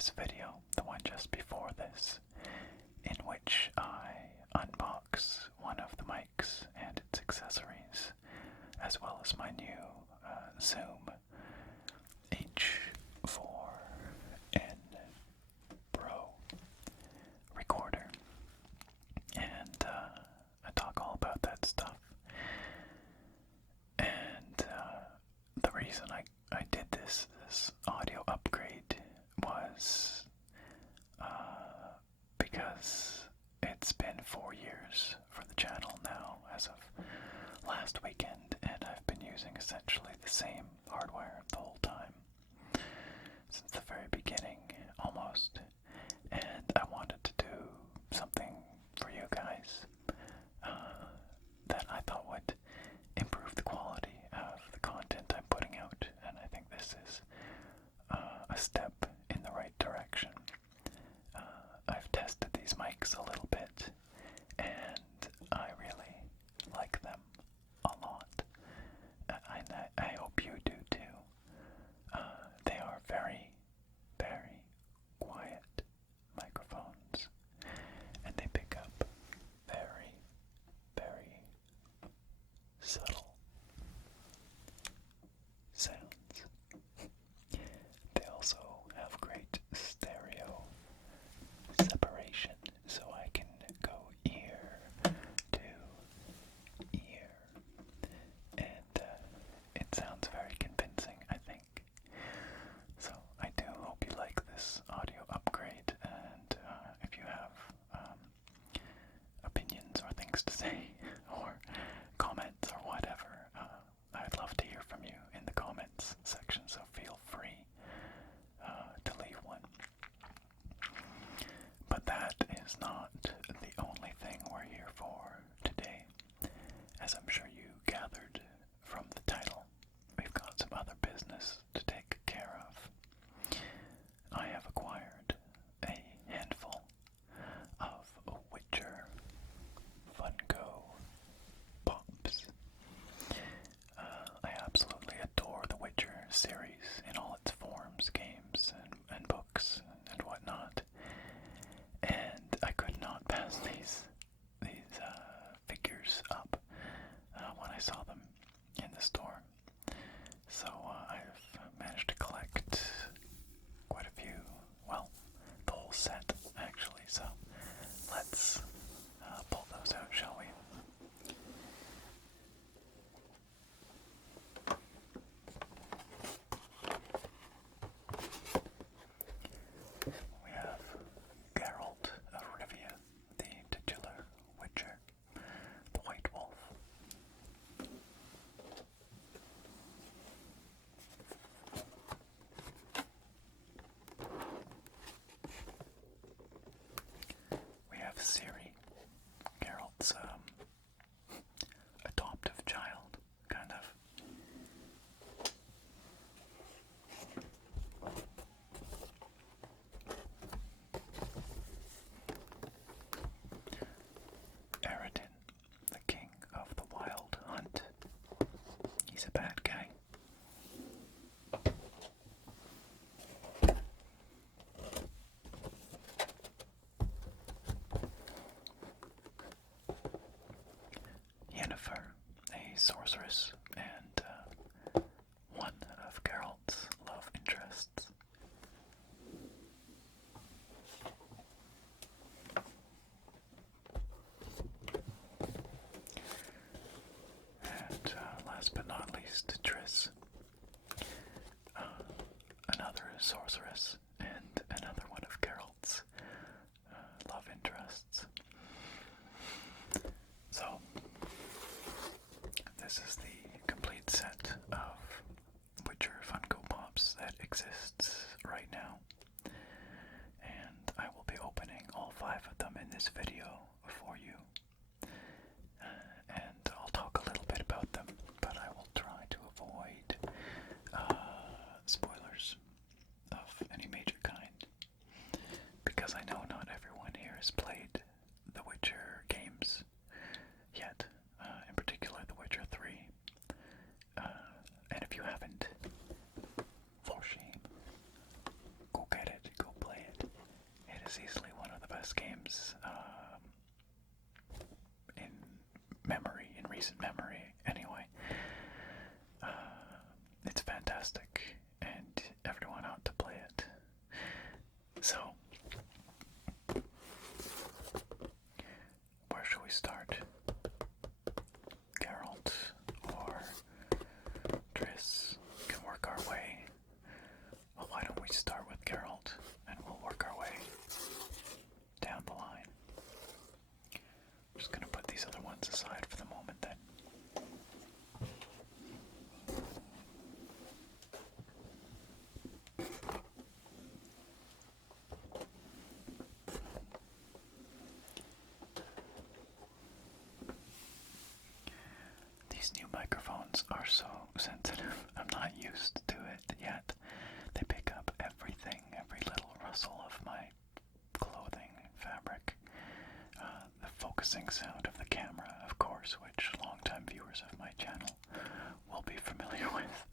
previous video, the one just before this, in which I unbox one of the mics and its accessories, as well as my new Zoom H4n Pro recorder, and I talk all about that stuff. And the reason I did this audio upgrade was because it's been 4 years for the channel now as of last weekend, and I've been using essentially the same hardware the whole time since the very beginning, almost. And I wanted to do something for you guys that I thought would improve the quality of the content I'm putting out, and I think this is a step in the right direction. I've tested these mics a little bit, and I really like them a lot. I hope you do too. They are very, very quiet microphones, and they pick up very, very subtle sounds. They also have great stereo separation, so I can go ear to ear, and it sounds very convincing, I think. So I do hope you like this audio upgrade, and if you have opinions or things to say, or comments or whatever, I'd love to hear from you in the comments section, so feel free to leave one. But that is not the only thing we're here for today. As I'm sure you gathered from the title, we've got some other business to take care of. I have acquired a handful of Witcher Funko Pops. I absolutely adore the Witcher series in all its forms, games and books and whatnot. And I could not pass these figures up when I saw them in the store. So I've managed to collect quite a few, well, the whole set actually. So let's pull those out, shall we? We have Geralt of Rivia, the titular Witcher, the White Wolf. We have Ciri, Geralt's adoptive child, kind of. Eredin, the king of the wild hunt. He's a bad guy. Yennefer, a sorceress and one of Geralt's love interests. And last but not least, Triss, another sorceress and another one of Geralt's love interests. So, this is the complete set of Witcher Funko Pops that exists right now. And I will be opening all 5 of them in this video for you. And I'll talk a little bit about them, but I will try to avoid spoilers of any major kind, because I know not everyone here has played the Witcher games yet, in particular The Witcher 3. And if you haven't, for shame, go get it, go play is easily one of the best games in memory, in recent memory, anyway. It's fantastic, and everyone ought to play it. So, where should we start? Geralt or Triss? Can work our way. Well, why don't we start with Geralt, and we'll work our way down the line. I'm just going to put these other ones aside for the moment then. These new microphones are so sensitive. I'm not used to it yet. They pick up everything, every little rustle of my clothing, fabric. The focusing sound of the camera, of course, which longtime viewers of my channel will be familiar with.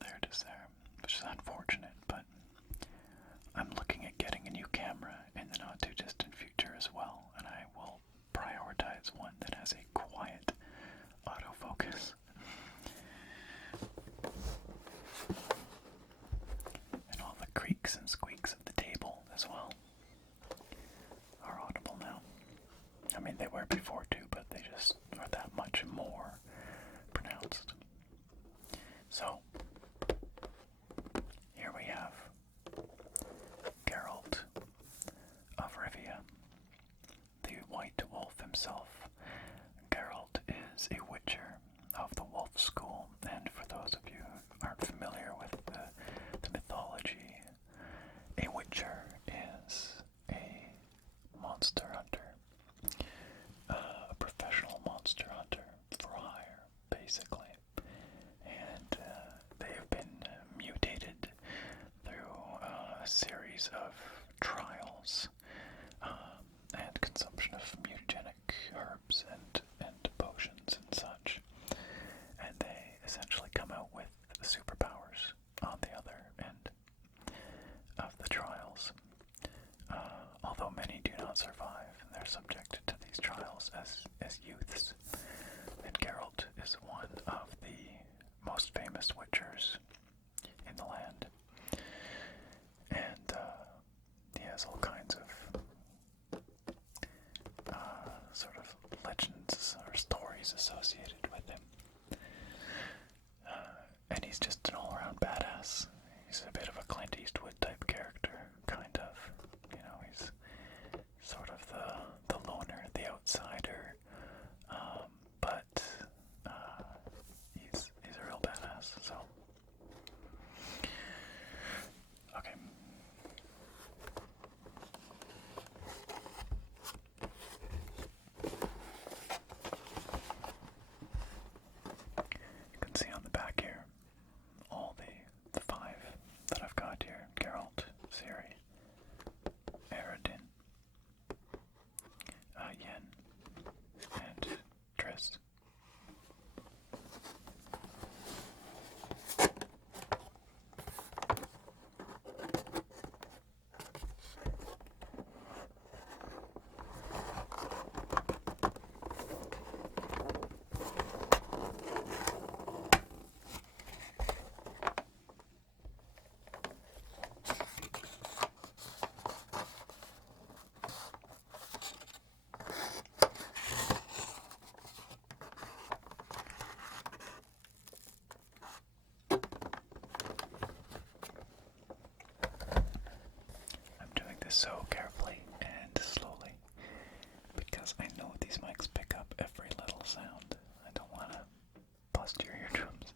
There it is there, which is unfortunate, but I'm looking at getting a new camera in the not too distant future as well, and I will prioritize one that has a quiet autofocus. And all the creaks and squeaks of the table as well are audible now. I mean, they were before too, but they just are that much more pronounced. So, here we have Geralt of Rivia, the White Wolf himself. Geralt is a witcher of the Wolf School, and for those of you who aren't familiar with the mythology, a witcher is a monster hunter, a professional monster hunter for hire, basically. And they have been mutated through a series of trials and consumption of mutagenic herbs and potions and such. And they essentially come out with superpowers on the other end of the trials. Although many do not survive, and they're subjected to these trials as youths. And Geralt is one of the most famous witchers in the land. And he has all kinds of sort of legends or stories associated with him. And he's just an all-around badass. He's a bit of a Clint Eastwood type character, kind of. You know, he's sort of the loner, the outsider, but he's a real badass. So, okay. You can see on the back here all the five that I've got here: Geralt, Ciri, Eredin, Yen, and Triss. So carefully and slowly, because I know these mics pick up every little sound. I don't want to bust your eardrums.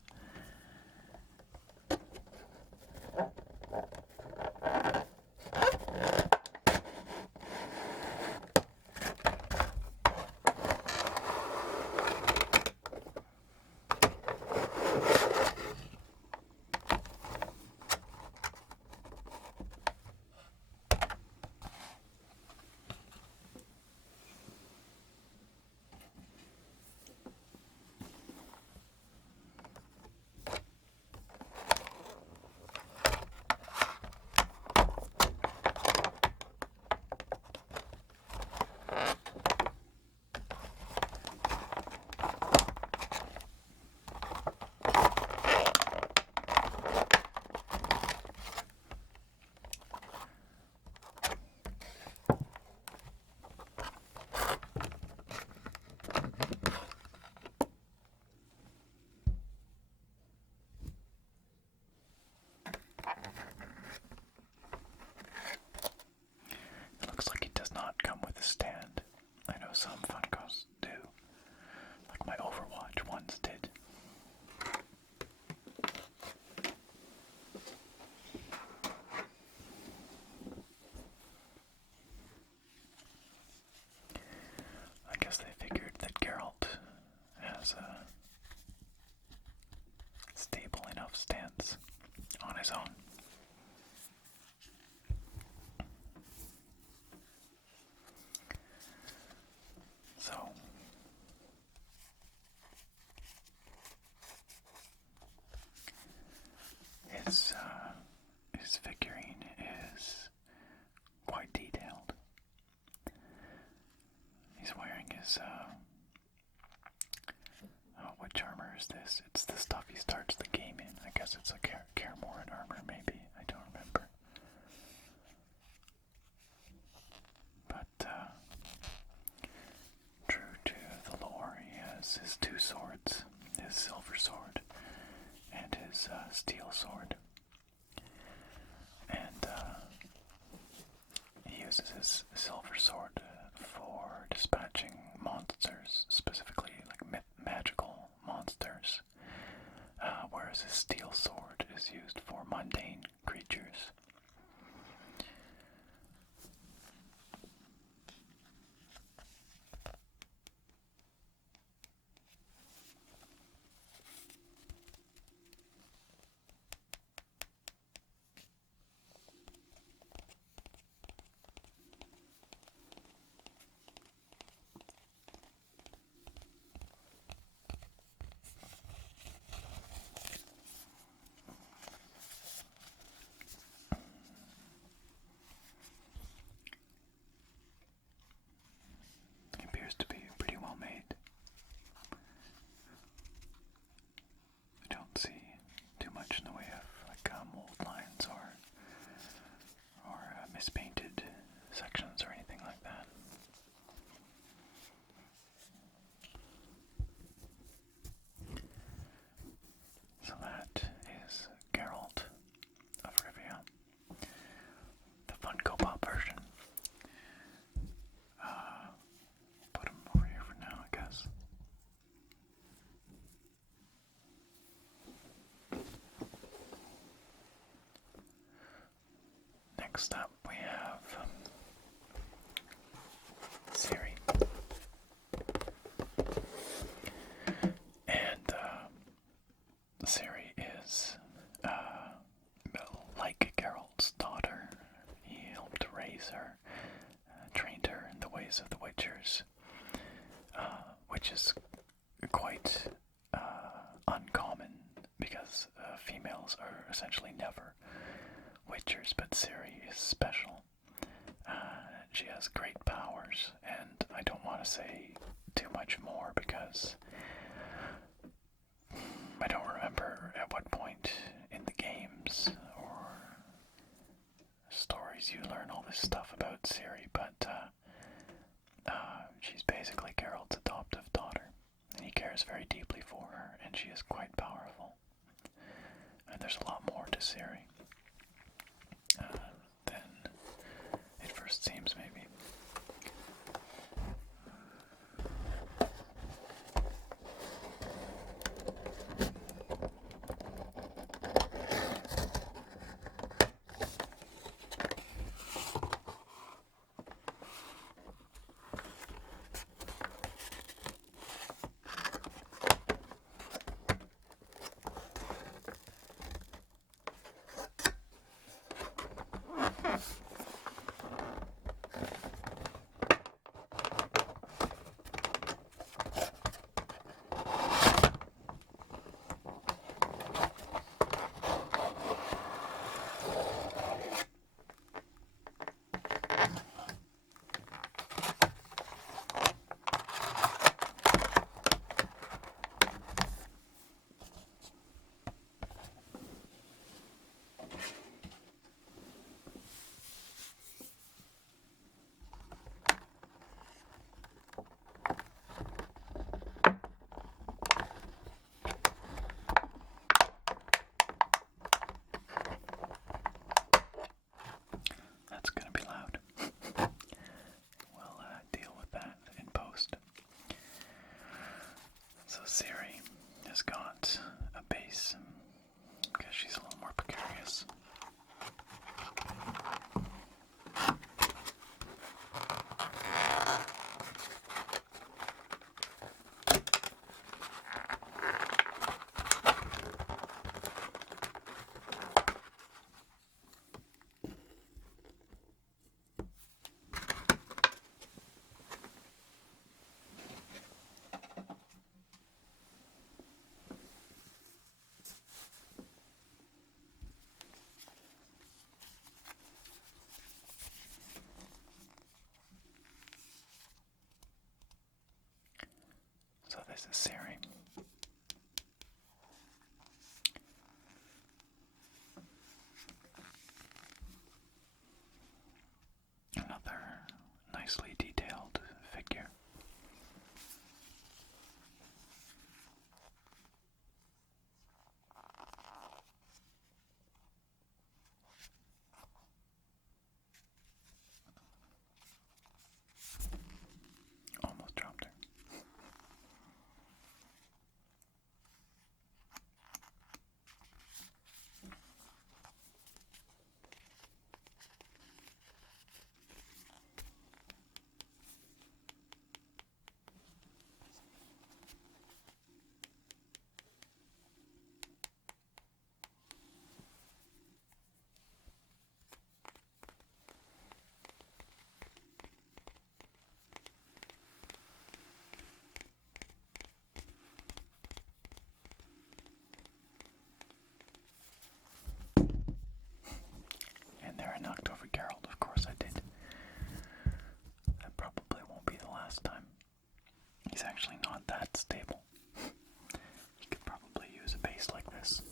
my zone. So, his figurine is quite detailed. He's wearing his, what armor is this? It's the stuff he starts the game in. I guess it's a Karamorran armor, maybe. I don't remember. But, true to the lore, he has his two swords, his silver sword and his steel sword. And he uses his silver sword for dispatching monsters, specifically like magical monsters, whereas his steel sword is used for mundane creatures. To be pretty well made. I don't see too much in the way of like mold lines or mispainted sections or anything like that. So that is Geralt of Rivia, the Funko Pop version. Put him over here for now, I guess. Next up, we have Ciri. And Ciri is, like Geralt's daughter. He helped raise her, trained her in the ways of the Witchers. Which is quite uncommon because females are essentially never Witchers, but Ciri is special. She has great powers, and I don't want to say too much more because I don't remember at what point in the games or stories you learn all this stuff about Ciri, but she's basically Geralt's adoptive daughter, and he cares very deeply for her, and she is quite powerful. And there's a lot more to Ciri than it first seems, maybe. This is Ciri. Another nicely detailed figure. Almost dropped her. And there I knocked over Geralt, of course I did. That probably won't be the last time. He's actually not that stable. He could probably use a base like this.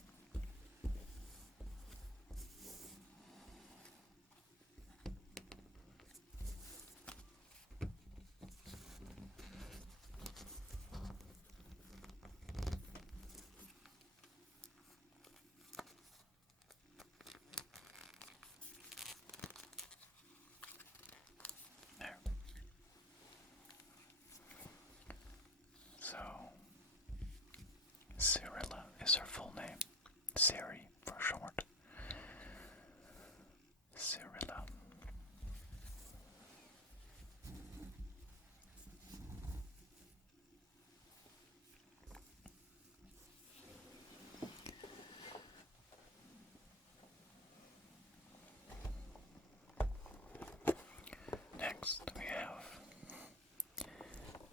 There. So, Cirilla is her full name. Ciri for short. Cirilla. Next we have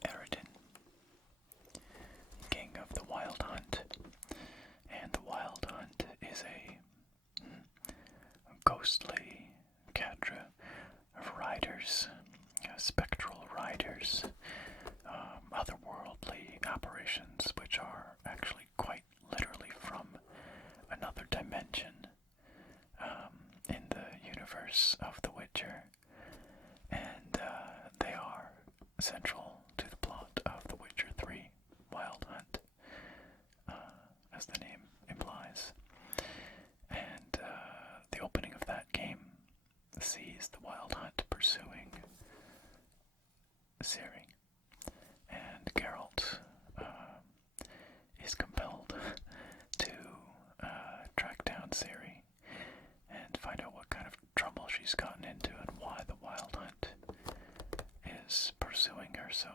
Eredin, King of the Wild Hunt. And the Wild Hunt is a ghostly cadre of riders, spectral riders, otherworldly apparitions, which are actually quite literally from another dimension in the universe of The Witcher. And they are central to the plot of The Witcher 3 Wild Hunt, as the name implies. And the opening of that game sees the Wild Hunt pursuing Ciri, and Geralt is compelled to track down Ciri and find out what kind of trouble she's gotten into and why the Wild Hunt is pursuing her so.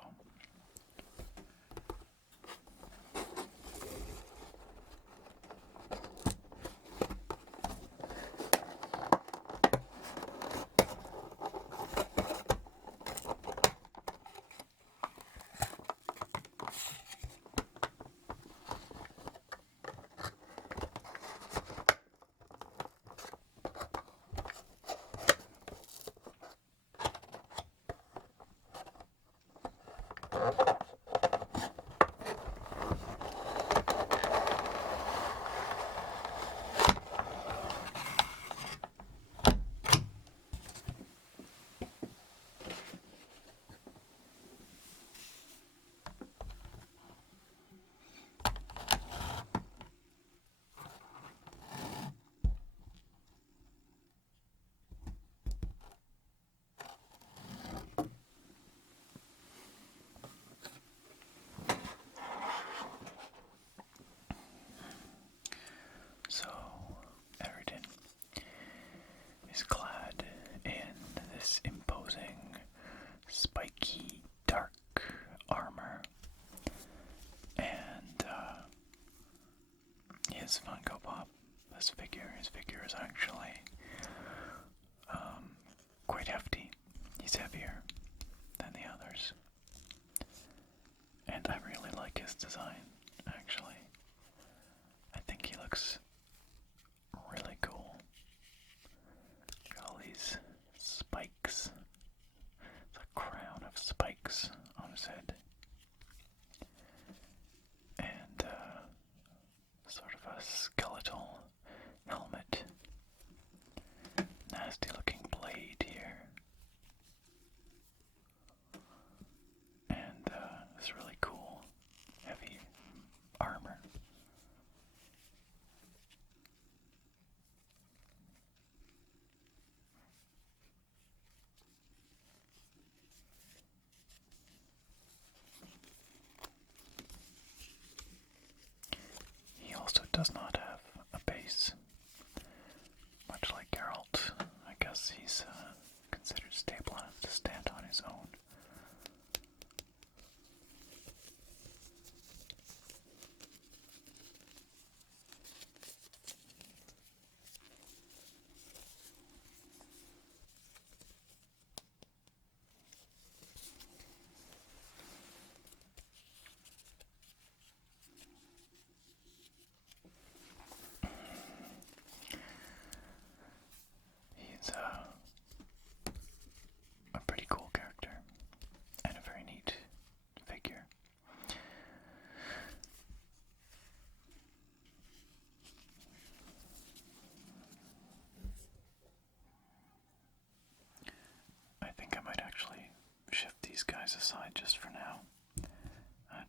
just for now.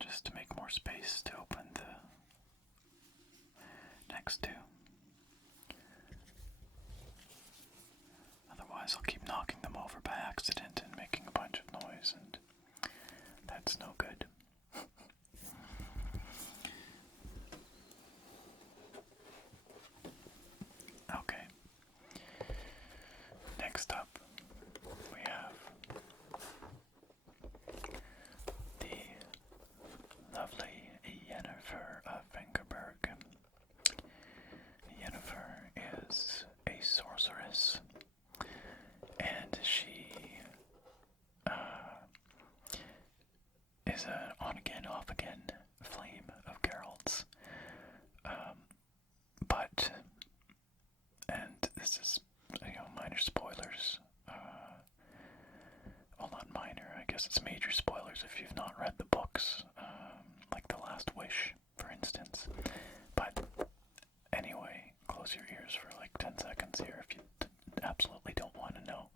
Just to make more space to open the next two. Otherwise, I'll keep knocking them over by accident and making a bunch of noise, and that's no good. Okay. Next up, we have the lovely Yennefer of Vengerberg. Yennefer is a sorceress, and she is an on-again, off-again flame of Geralt's. But, and this is, minor spoilers. Well, not minor, I guess it's major spoilers if you've not read the books, like The Last Wish, for instance. But anyway, close your ears for like 10 seconds here if you absolutely don't want to know.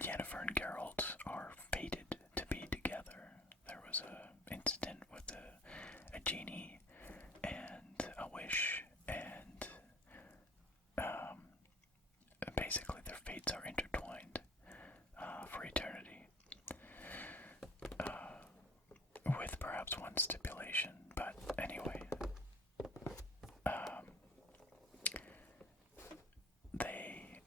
Yennefer and Geralt are fated to be together. There was an incident with a genie and a wish, and basically their fates are intertwined for eternity, with perhaps one stipulation, but anyway, they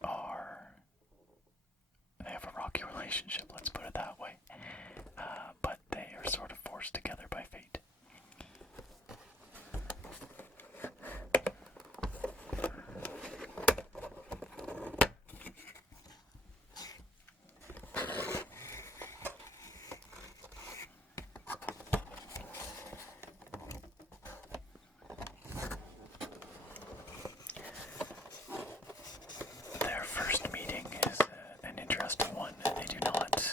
have a rocky relationship, let's put it that way, but they are sort of forced together by fate. Their first meeting is an interesting one. They do not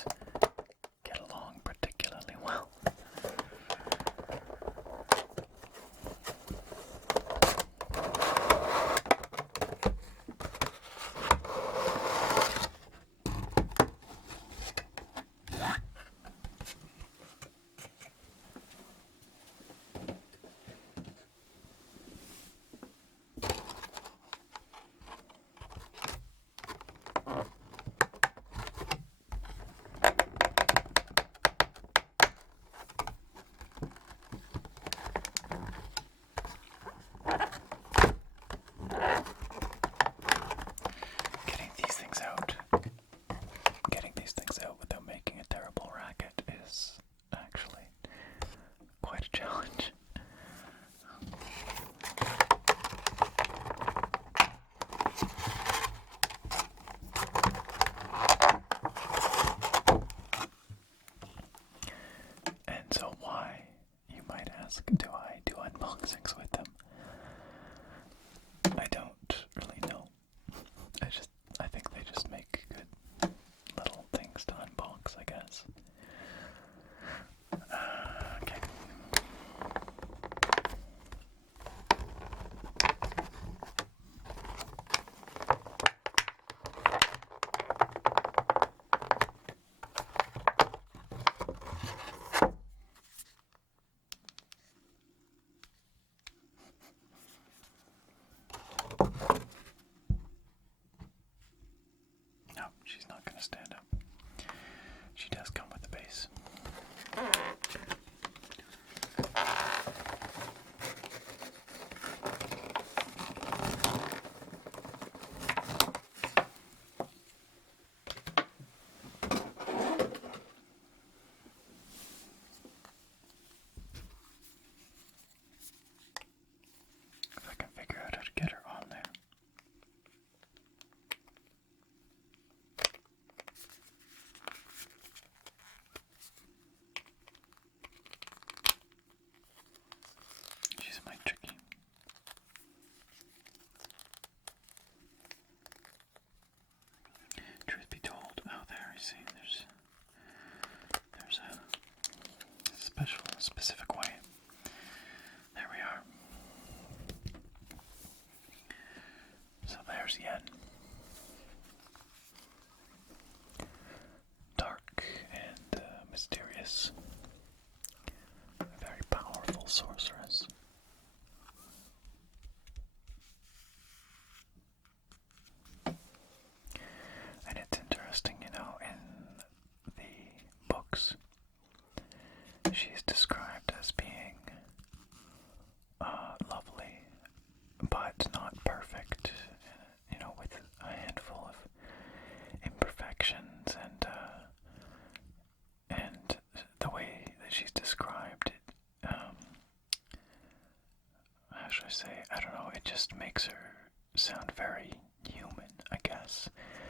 it just makes her sound very human, I guess,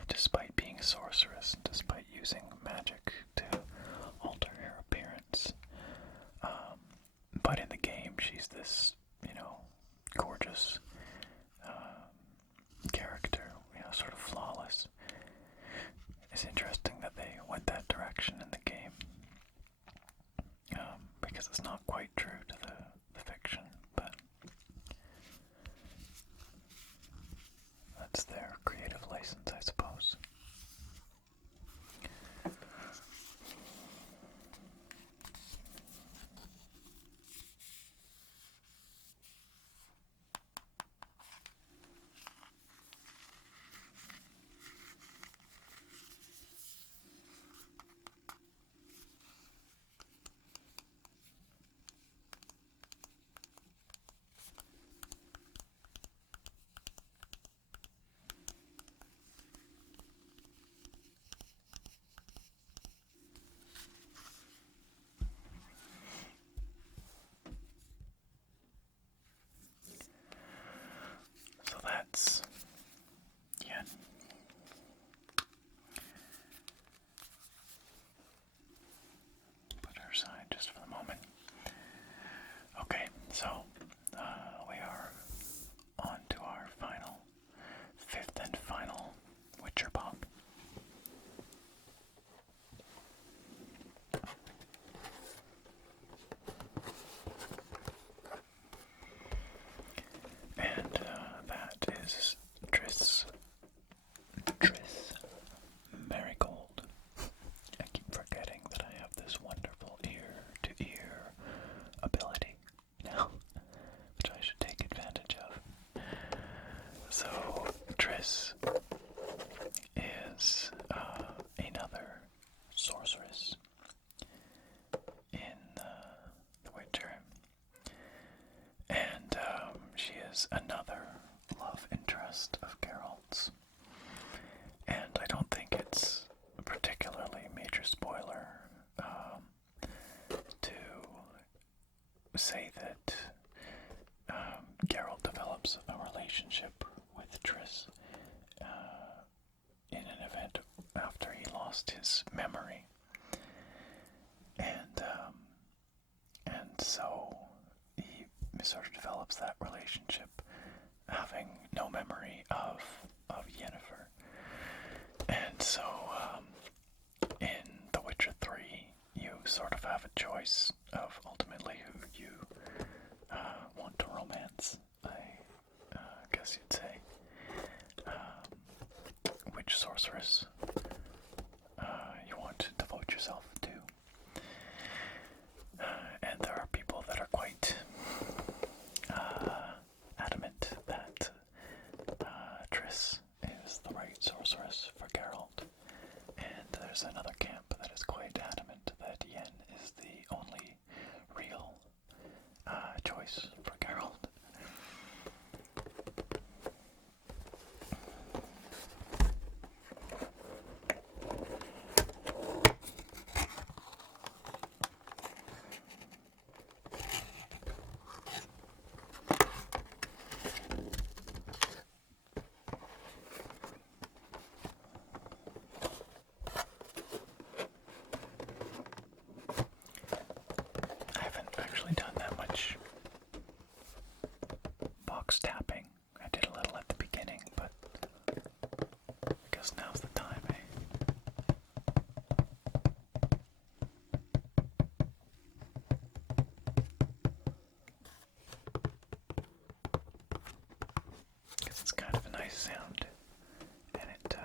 despite being a sorceress and despite using magic to alter her appearance. But in the game, she's this, gorgeous character, sort of flawless. It's interesting that they went that direction in the game, because it's not quite true to the fiction, but that's their creative license, I suppose. So that's Yen. Put her aside just for the moment. Okay, so we are on to our fifth and final Witcher pop. And that is Triss Marigold. I keep forgetting that I have this wonderful ear-to-ear ability now, which I should take advantage of. So, Triss is another sorceress in The Witcher, and she is another love interest of Geralt's. And I don't think it's a particularly major spoiler to say that Geralt develops a relationship with Triss in an event after he lost his memory, and so he sort of develops that relationship, having no memory of Yennefer. And so in The Witcher 3, you sort of have a choice of ultimately who you want to romance, I guess you'd say. Which sorceress you want to devote yourself to. And there are people that are quite adamant that Triss is the right sorceress for Geralt. And there's another camp that is quite adamant that Yen is the only real choice for Geralt. I haven't actually done that much box tapping. I did a little at the beginning, but I guess now's the time, eh? Because it's kind of a nice sound, and it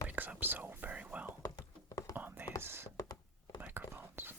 picks up so very well on these microphones.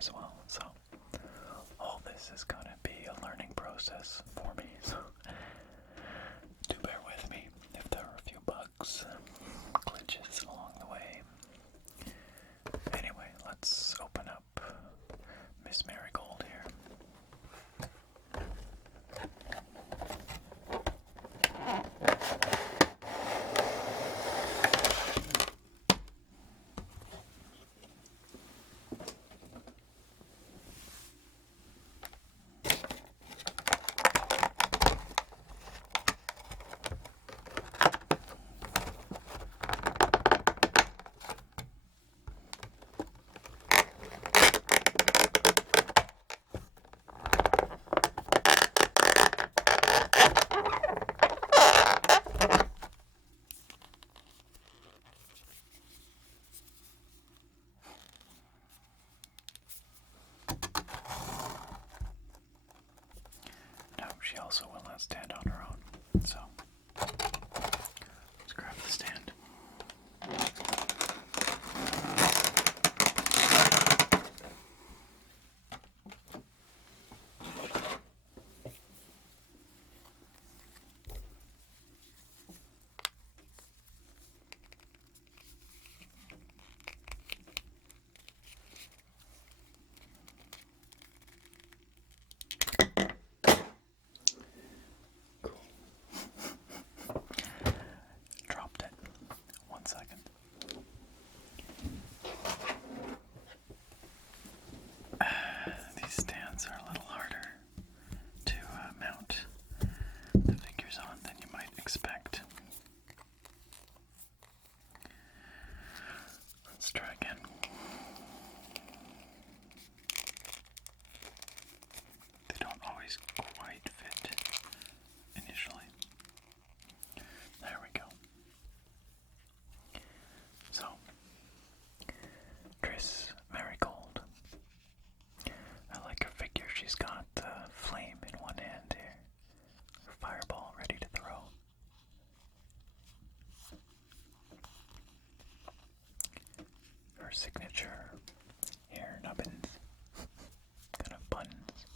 as well. So all this is going to be a learning process for me. So do bear with me if there are a few bugs, glitches along the way. Anyway, let's open up Miss Marigold here. No, she also will not stand on her own, so let's grab the stand. Dropped it. 1 second. These stands are a little harder to mount the figures on than you might expect. Let's try again. They don't always quite fit initially. There we go. So, Triss Marigold. I like her figure. She's got flame in one hand here. Her fireball ready to throw. Her signature hair nubbins. Kind of buns.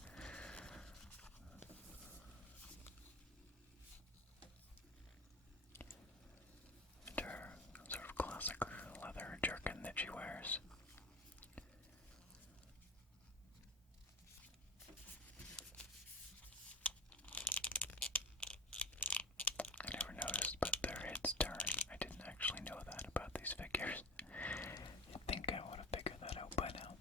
And her sort of classic leather jerkin that she wears. I never noticed, but their heads turn. I didn't actually know that about these figures. You'd think I would have figured that out by now.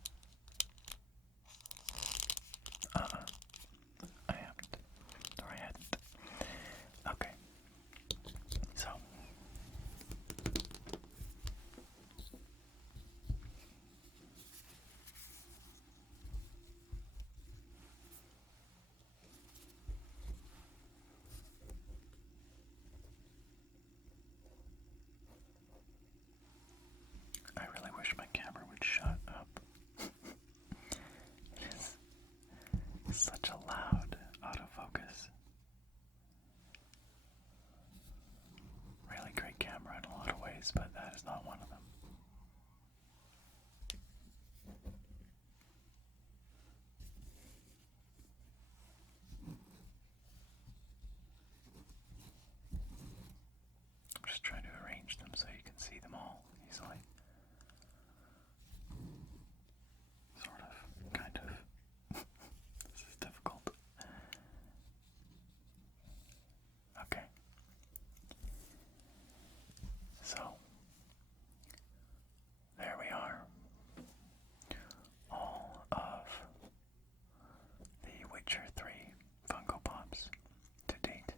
I haven't. Or I hadn't. Okay. So. I really wish my camera would shut up. It is such a loud autofocus. Really great camera in a lot of ways, but that is not one of them. I'm just trying to arrange them so you can see them all easily. Sort of, kind of. This is difficult. Okay. So, there we are. All of the Witcher 3 Funko Pops to date.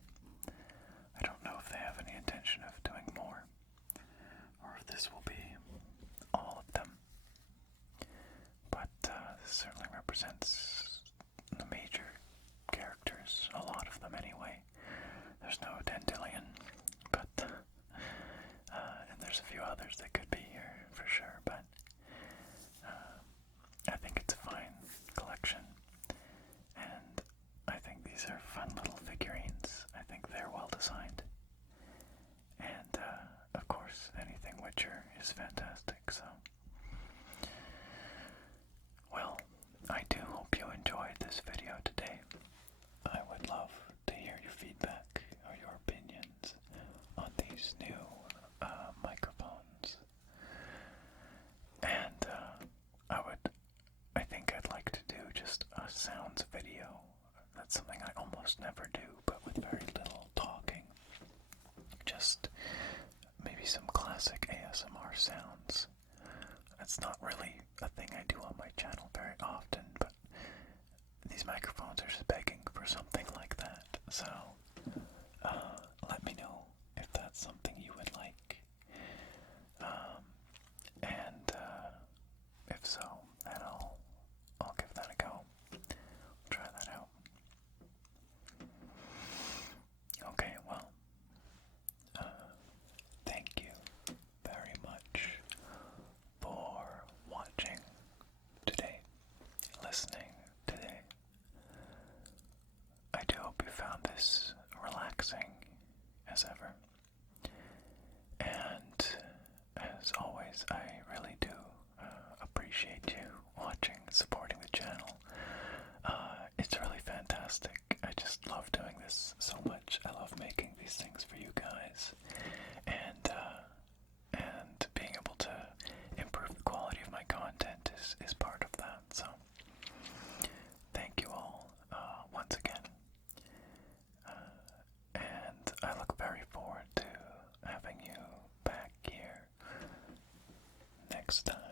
I don't know if they have any intention of doing more, or if this will be all of them. But this certainly represents the major characters, a lot of them anyway. There's no Dandelion, but and there's a few others that could be here for sure, but I think it's a fine collection, and I think these are fun little figurines. I think they're well designed, and of course anything Witcher is fantastic. So, well, this video today. I would love to hear your feedback or your opinions on these new microphones. And I think I'd like to do just a sounds video. That's something I almost never do, but with very little talking. Just maybe some classic ASMR sounds. That's not really a thing I do on my channel very often, but these microphones are just begging for something like that. So, let me know if that's something you would like. And if so, then I'll give that a go. Try that out. Okay, well, thank you very much for watching today, listening today. I do hope you found this relaxing as ever. And as always, I really do appreciate you watching, supporting the channel. It's really fantastic. I just love doing this so much. I love making these things for you guys, and being able to improve the quality of my content is part of that. So thank you all once again, and I look very forward to having you back here next time.